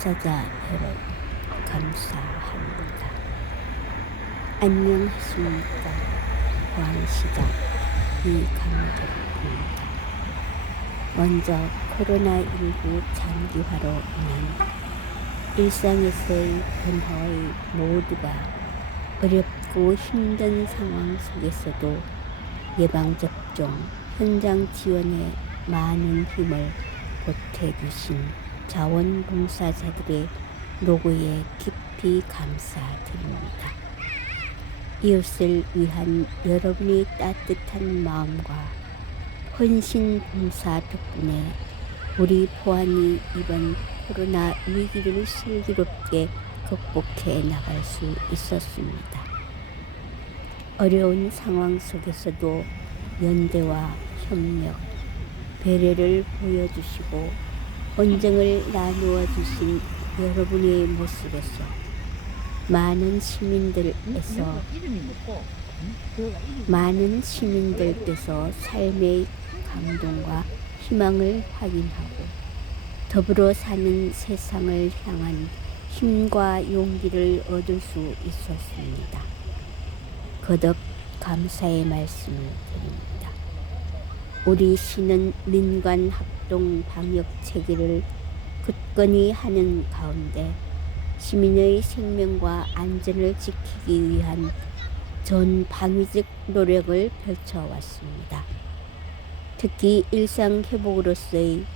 청취자 여러분, 감사합니다. 안녕하십니까. 포항시장 이강덕입니다. 먼저 코로나19 장기화로 인한 일상에서의 변화의 모두가 어렵고 힘든 상황 속에서도 예방접종, 현장 지원에 많은 힘을 보태주신 자원봉사자들의 노고에 깊이 감사드립니다. 이웃을 위한 여러분의 따뜻한 마음과 헌신 봉사 덕분에 우리 포항이 이번 코로나 위기를 슬기롭게 극복해 나갈 수 있었습니다. 어려운 상황 속에서도 연대와 협력, 배려를 보여주시고 언쟁을 나누어 주신 여러분의 모습에서 많은 시민들께서 삶의 감동과 희망을 확인하고 더불어 사는 세상을 향한 힘과 용기를 얻을 수 있었습니다. 거듭 감사의 말씀을 드립니다. 우리 시는 민관 합동 방역 체계를 굳건히 하는 가운데 시민의 생명과 안전을 지키기 위한 전 방위적 노력을 펼쳐왔습니다. 특히 일상 회복으로서의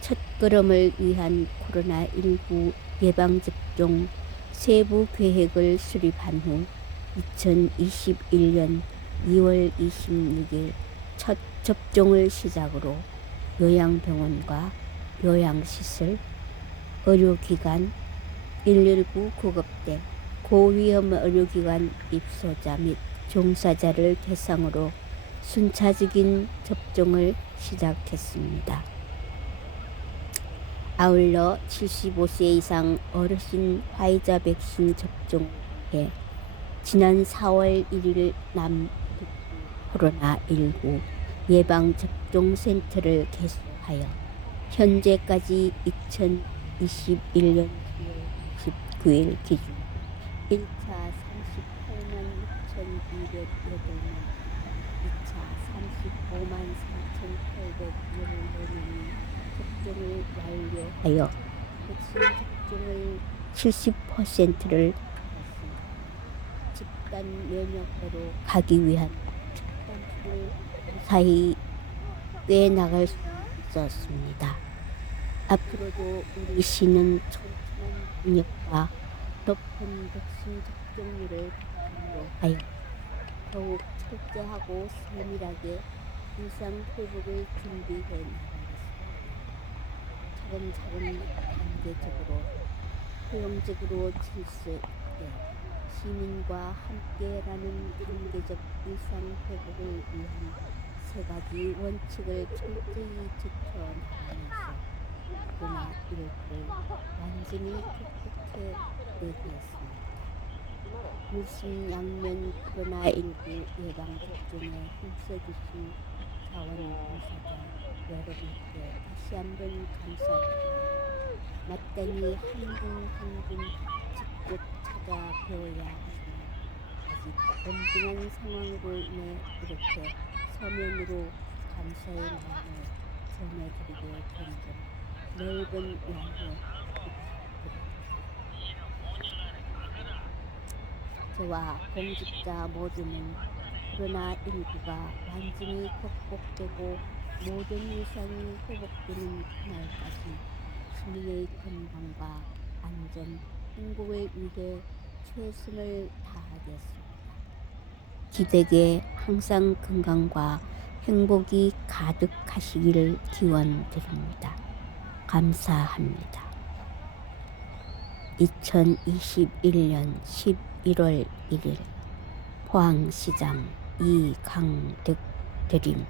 첫걸음을 위한 코로나19 예방접종 세부 계획을 수립한 후 2021년 2월 26일 첫 접종을 시작으로 요양병원과 요양시설, 의료기관, 119 구급대, 고위험 의료기관 입소자 및 종사자를 대상으로 순차적인 접종을 시작했습니다. 아울러 75세 이상 어르신 화이자 백신 접종에 지난 4월 1일 남북 코로나19 예방접종센터를 개설하여 현재까지 2021년 10월 19일 기준 1차 38만 6,208명, 2차 35만 3,814명이 접종을 완료하여 백신 접종의 70%를 집단 면역으로 가기 위한 단추를 무사히 꿰나갈 수 있었습니다. 앞으로도 우리 시는 촘촘한 방역과 높은 백신 접종률을 바탕으로 하여 더욱 철저하고 세밀하게 일상 회복을 준비해 나가겠습니다. 차근차근 단계적으로 포용적으로 질서 있게 시민과 함께라는 단계적 일상 회복을 위한 세 가지 원칙을 철저히 지켜나가면서 코로나19를 완전히 극복해 내겠습니다. 물심양면 코로나19 예방접종에 힘써주신 자원봉사자 여러분께 다시 한번 감사드립니다. 마땅히 한 분 한 분 직접 찾아뵈어야 하지만 아직 엄중한 상황으로 인해 이렇게 서면으로 감사의 마음을 전해드리게 된 점 넓은 양해 부탁드립니다. 저와 공직자 모두는 코로나19가 완전히 극복되고 모든 일상이 회복되는 그날까지 시민의 건강과 안전, 행복을 위해 최선을 다하겠습니다. 기대에 항상 건강과 행복이 가득하시기를 기원드립니다. 감사합니다. 2021년 11월 1일 포항시장 이강덕 드림.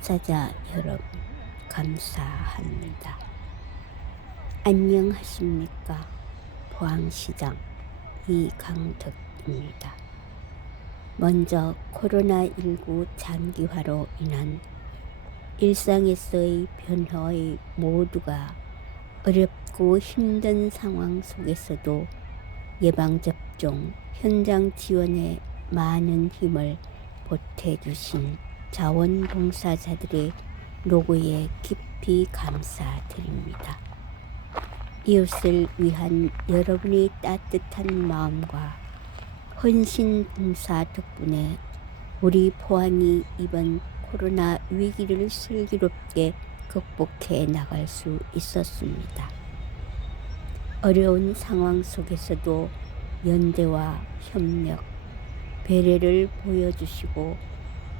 사자 여러분, 감사합니다. 안녕하십니까. 포항시장 이강덕입니다. 먼저 코로나19 장기화로 인한 일상에서의 변화의 모두가 어렵고 힘든 상황 속에서도 예방접종, 현장 지원에 많은 힘을 보태주신 자원봉사자들의 노고에 깊이 감사드립니다. 이웃을 위한 여러분의 따뜻한 마음과 헌신 봉사 덕분에 우리 포항이 이번 코로나 위기를 슬기롭게 극복해 나갈 수 있었습니다. 어려운 상황 속에서도 연대와 협력, 배려를 보여주시고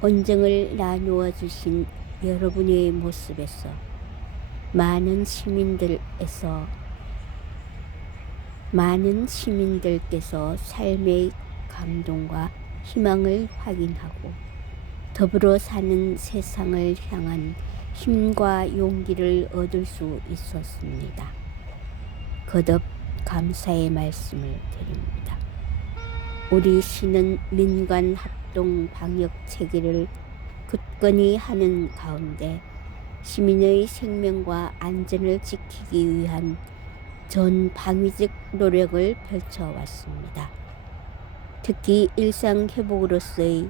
언쟁을 나누어 주신 여러분의 모습에서 많은 시민들께서 삶의 감동과 희망을 확인하고 더불어 사는 세상을 향한 힘과 용기를 얻을 수 있었습니다. 거듭 감사의 말씀을 드립니다. 우리 시는 민관 합동 방역 체계를 굳건히 하는 가운데 시민의 생명과 안전을 지키기 위한 전 방위적 노력을 펼쳐왔습니다. 특히 일상회복으로서의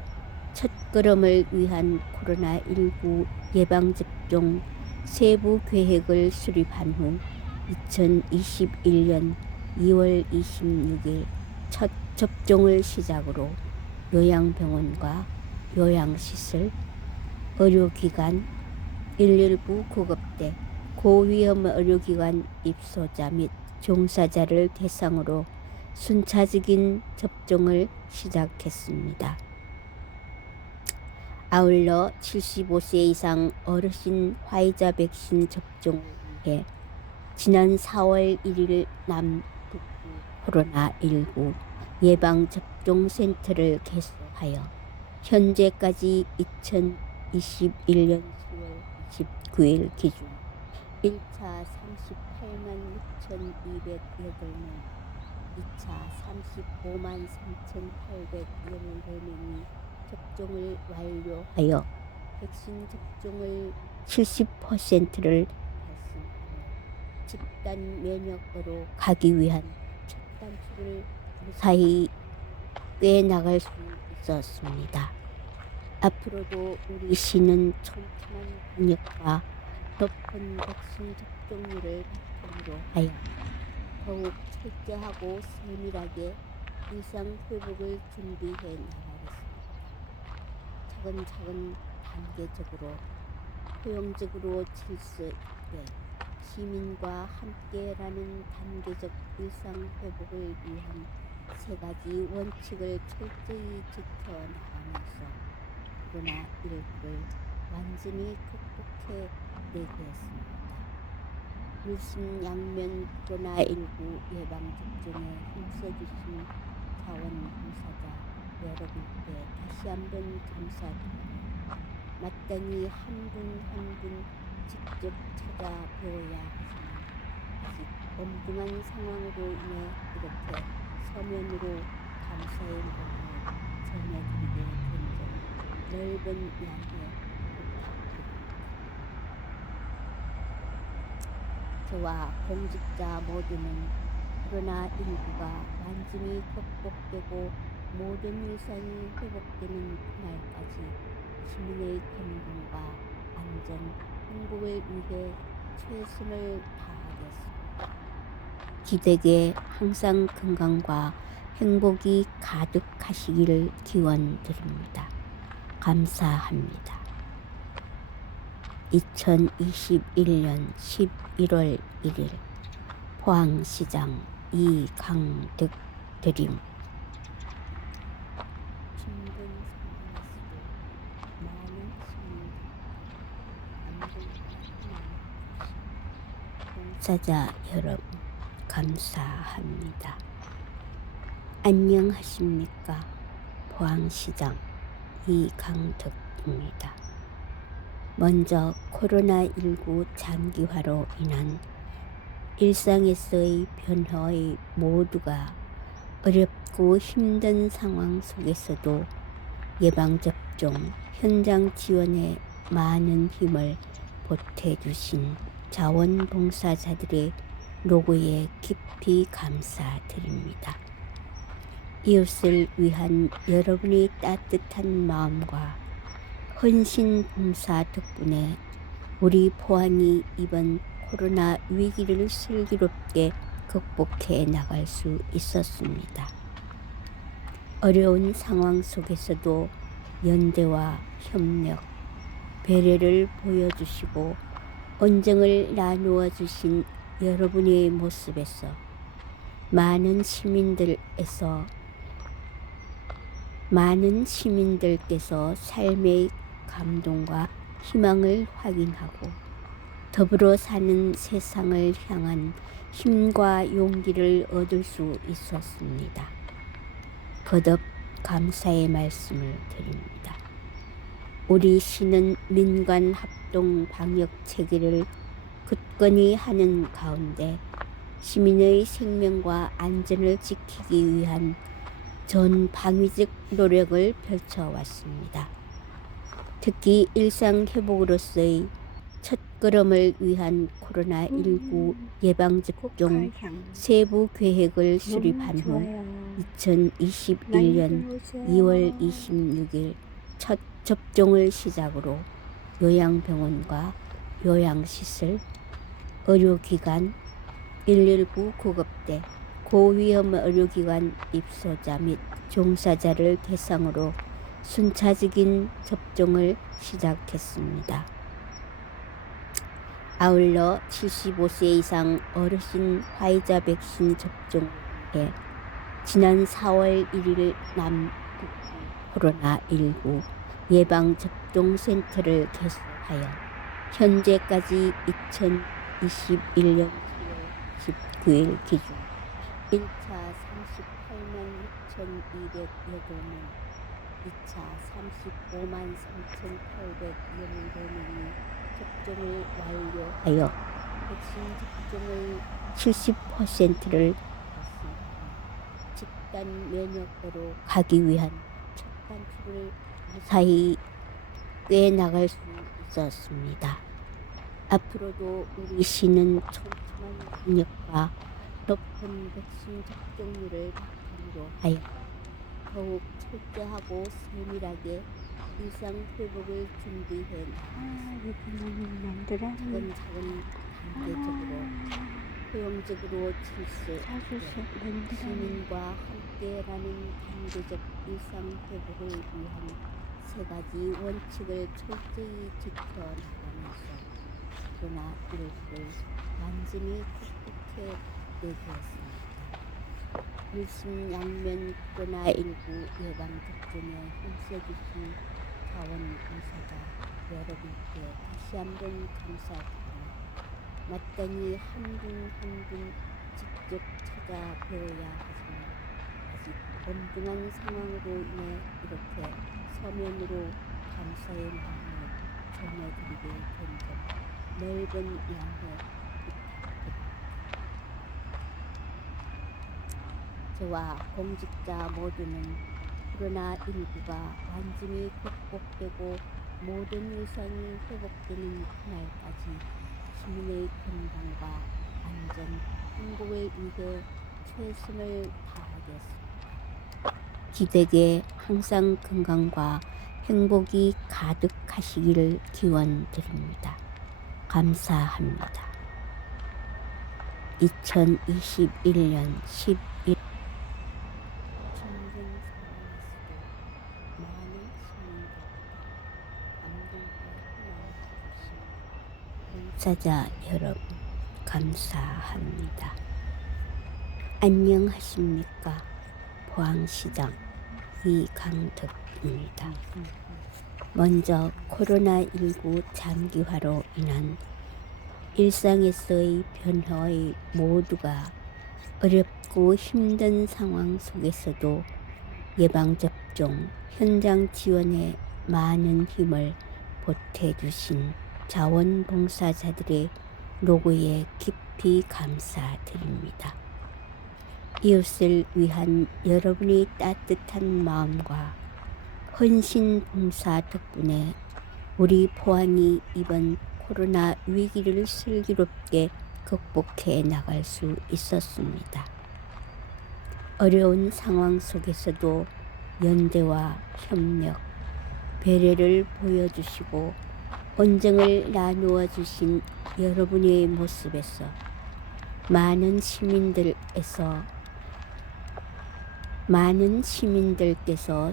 첫걸음을 위한 코로나19 예방접종 세부 계획을 수립한 후 2021년 2월 26일 첫 접종을 시작으로 요양병원과 요양시설, 의료기관, 119 구급대, 고위험 의료기관 입소자 및 종사자를 대상으로 순차적인 접종을 시작했습니다. 아울러 75세 이상 어르신 화이자 백신 접종을 위해 지난 4월 1일 남북부 코로나19 예방접종센터를 개소하여 현재까지 2021년 10월 29일 기준 1차 38만 6,208명, 2차 35만 3,814명이 접종을 완료하여 백신 접종을 70%를 달성하며 집단 면역으로 가기 위한 첫 단추를 무사히 꿰나갈 수 있었습니다. 앞으로도 우리 시는 촘촘한 방역과 높은 백신 접종률을 바탕으로 하여 더욱 철저하고 세밀하게 일상 회복을 준비해 나가겠습니다. 차근차근 단계적으로 포용적으로 질서 있게 시민과 함께라는 단계적 일상 회복을 위한 세 가지 원칙을 철저히 지켜나가면서 코로나19를 완전히 극복해 내겠습니다. 물심양면 코로나19 예방접종에 힘써주신 자원봉사자 여러분께 다시 한번 감사드리며 마땅히 한 분 한 분 직접 찾아뵈어야 하지만 아직 엄중한 상황으로 인해 이렇게 서면으로 감사의 마음을 전해드리게 된 점 넓은 양해 부탁드립니다. 저와 공직자 모두는 코로나19가 완전히 극복되고 모든 일상이 회복되는 그날까지 시민의 건강과 안전, 행복을 위해 최선을 다하겠습니다. 기대에 항상 건강과 행복이 가득하시기를 기원드립니다. 감사합니다. 2021년 11월 1일 포항시장 이강득 드림. 힘든 상황에서도 많은 시민들과 봉사자 여러분 감사합니다. 안녕하십니까? 포항시장 이강득입니다. 먼저 코로나19 장기화로 인한 일상에서의 변화의 모두가 어렵고 힘든 상황 속에서도 예방접종, 현장 지원에 많은 힘을 보태주신 자원봉사자들의 노고에 깊이 감사드립니다. 이웃을 위한 여러분의 따뜻한 마음과 헌신 봉사 덕분에 우리 포항이 이번 코로나 위기를 슬기롭게 극복해 나갈 수 있었습니다. 어려운 상황 속에서도 연대와 협력, 배려를 보여주시고 언쟁을 나누어 주신 여러분의 모습에서 많은 시민들께서 삶의 감동과 희망을 확인하고 더불어 사는 세상을 향한 힘과 용기를 얻을 수 있었습니다. 거듭 감사의 말씀을 드립니다. 우리 시는 민관 합동 방역 체계를 굳건히 하는 가운데 시민의 생명과 안전을 지키기 위한 전 방위적 노력을 펼쳐왔습니다. 특히 일상 회복으로서의 첫걸음을 위한 코로나19 예방접종 세부 계획을 수립한 후 2021년 2월 26일 첫 접종을 시작으로 요양병원과 요양시설, 의료기관, 119 구급대, 고위험 의료기관 입소자 및 종사자를 대상으로 순차적인 접종을 시작했습니다. 아울러 75세 이상 어르신 화이자 백신 접종에 지난 4월 1일 남북 코로나19 예방접종센터를 개설하여 현재까지 2021년 10월 19일 기준 1차 38만 6,208명, 2차 35만 3,812명이 접종을 완료하여 백신 접종의 70%를 집단 면역으로 가기 위한 첫 단추를 무사히 꿰나갈 수 있었습니다. 앞으로도 우리 시는 촘촘한 방역과 높은 백신 접종률을 바탕으로 하여 더욱 철저하고 세밀하게 일상 회복을 준비해 나가면서 차근차근 단계적으로 포용적으로 시민과 함께라는 단계적 일상 회복을 위한 세 가지 원칙을 철저히 지켜나가면서 코로나19를 완전히 극복해 내겠습니다. 일심양면 코로나19 예방접종에 힘써주신 자원봉사자 여러분께 다시 한번 감사드리며 마땅히 한 분 한 분 직접 찾아뵈어야 하지만 아직 엄중한 상황으로 인해 이렇게 서면으로 감사의 마음을 전해드리게 된 점 넓은 양해 부탁드립니다. 저와 공직자 모두는 코로나19가 완전히 극복되고 모든 일상이 회복되는 그날까지 시민의 건강과 안전, 행복을 위해 최선을 다하겠습니다. 기대에 항상 건강과 행복이 가득하시기를 기원드립니다. 감사합니다. 2021년 11월 전쟁 상황에서도 많은 시민들께 감동과 희망을 주신 봉사자 여러분 감사합니다. 안녕하십니까? 포항시장 이강덕입니다. 먼저 코로나19 장기화로 인한 일상에서의 변화의 모두가 어렵고 힘든 상황 속에서도 예방접종, 현장 지원에 많은 힘을 보태주신 자원봉사자들의 노고에 깊이 감사드립니다. 이웃을 위한 여러분의 따뜻한 마음과 헌신 봉사 덕분에 우리 포항이 이번 코로나 위기를 슬기롭게 극복해 나갈 수 있었습니다. 어려운 상황 속에서도 연대와 협력, 배려를 보여주시고 온정을 나누어 주신 여러분의 모습에서 많은 시민들께서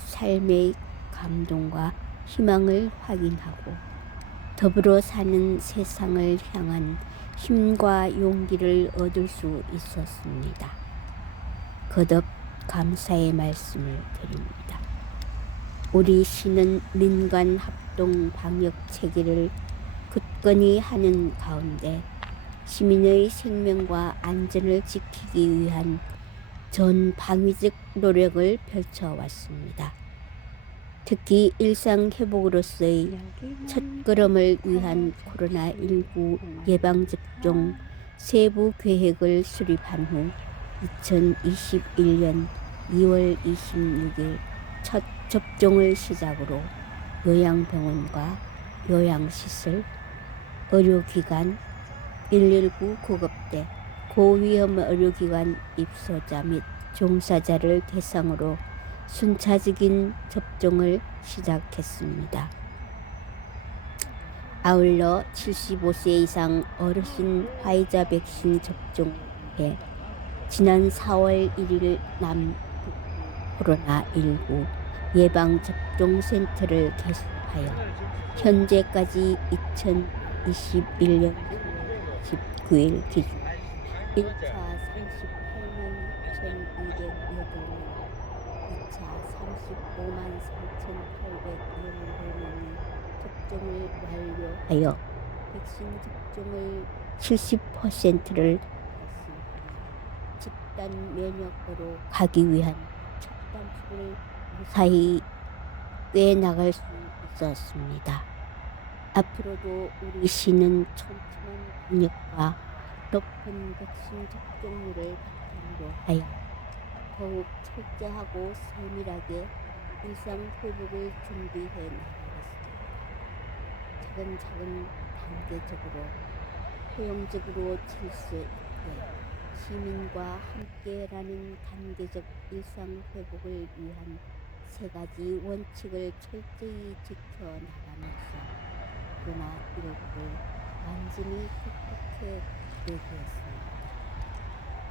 삶의 감동과 희망을 확인하고 더불어 사는 세상을 향한 힘과 용기를 얻을 수 있었습니다. 거듭 감사의 말씀을 드립니다. 우리 시는 민간 합동 방역 체계를 굳건히 하는 가운데 시민의 생명과 안전을 지키기 위한 전 방위적 노력을 펼쳐왔습니다. 특히 일상회복으로서의 첫걸음을 위한 코로나19 예방접종 세부 계획을 수립한 후 2021년 2월 26일 첫 접종을 시작으로 요양병원과 요양시설, 의료기관, 119 구급대, 고위험 의료기관 입소자 및 종사자를 대상으로 순차적인 접종을 시작했습니다. 아울러 75세 이상 어르신 화이자 백신 접종에 지난 4월 1일 남북 코로나19 예방접종센터를 개설하여 현재까지 2021년 19일 기준 1차 38만 1,208명, 2차 35만 3,814명이 접종을 완료하여 백신 접종을 70%를 달성하며 집단 면역으로 가기 위한 첫 단추를 무사히 꿰나갈 수 있었습니다. 앞으로도 우리 시는 촘촘한 방역과 높은 백신 접종률을 바탕으로 하여 더욱 철저하고 세밀하게 일상 회복을 준비해 나가겠습니다. 차근차근 단계적으로 효용적으로 칠 수 있게 시민과 함께라는 단계적 일상 회복을 위한 세 가지 원칙을 철저히 지켜나가면서 코로나19를 완전히 극복해 내겠습니다.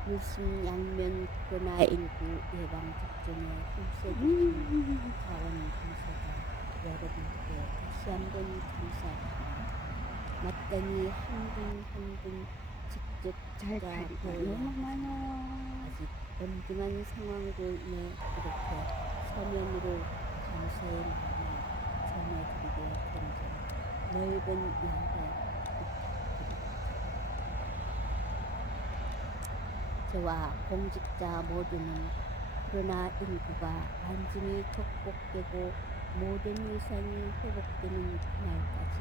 물심양면 코로나19 예방접종에 힘써주신 자원봉사자 여러분께 다시 한번 감사합니다. 마땅히 한 분 한 분 직접 찾아뵈어 아직 엄중한 상황으로 인해 이렇게 서면으로 감사의 마음을 전해드리게 된 점 넓은 양해 부탁드립니다. 저와 공직자 모두는 코로나19가 완전히 극복되고 모든 일상이 회복되는 그날까지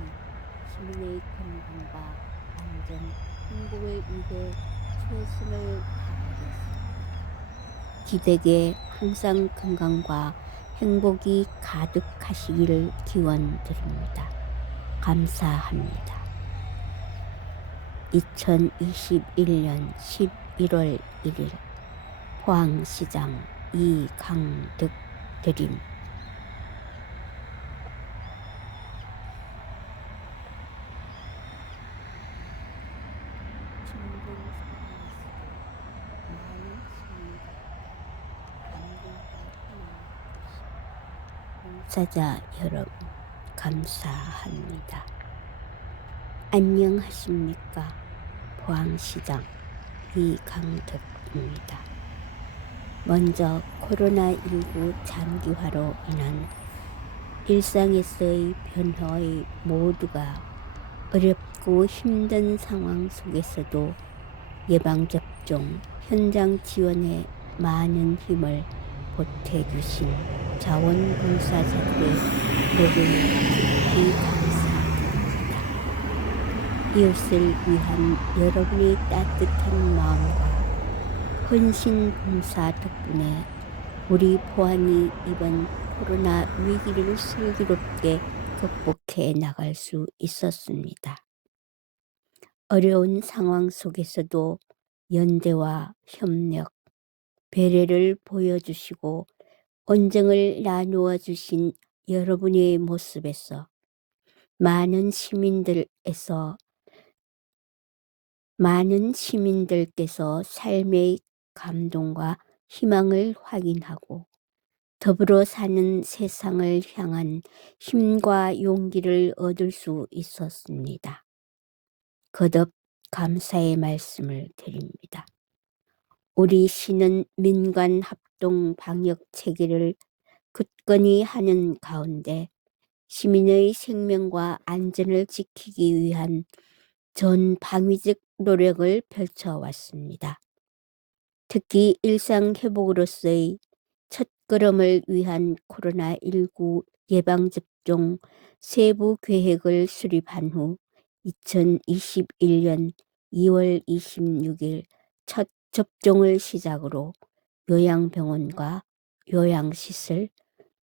시민의 건강과 안전, 행복을 위해 최선을 다하겠습니다. 기대에 항상 건강과 행복이 가득하시기를 기원드립니다. 감사합니다. 2021년 11월 1일 포항시장 이강득 드림. 봉사자 여러분 감사합니다. 안녕하십니까? 포항시장 이강득입니다. 먼저 코로나19 장기화로 인한 일상에서의 변화의 모두가 어렵고 힘든 상황 속에서도 예방접종 현장 지원에 많은 힘을 보태주신 자원봉사자들의 노력을 깊이 감사드립니다. 이웃을 위한 여러분의 따뜻한 마음과 헌신 봉사 덕분에 우리 포항이 이번 코로나 위기를 슬기롭게 극복해 나갈 수 있었습니다. 어려운 상황 속에서도 연대와 협력, 배려를 보여주시고 온정을 나누어 주신 여러분의 모습에서 많은 시민들께서 삶의 감동과 희망을 확인하고 더불어 사는 세상을 향한 힘과 용기를 얻을 수 있었습니다. 거듭 감사의 말씀을 드립니다. 우리 시는 민관 합동 방역 체계를 굳건히 하는 가운데 시민의 생명과 안전을 지키기 위한 전 방위적 노력을 펼쳐왔습니다. 특히 일상 회복으로서의 첫걸음을 위한 코로나19 예방접종 세부 계획을 수립한 후 2021년 2월 26일 첫 접종을 시작으로 요양병원과 요양시설,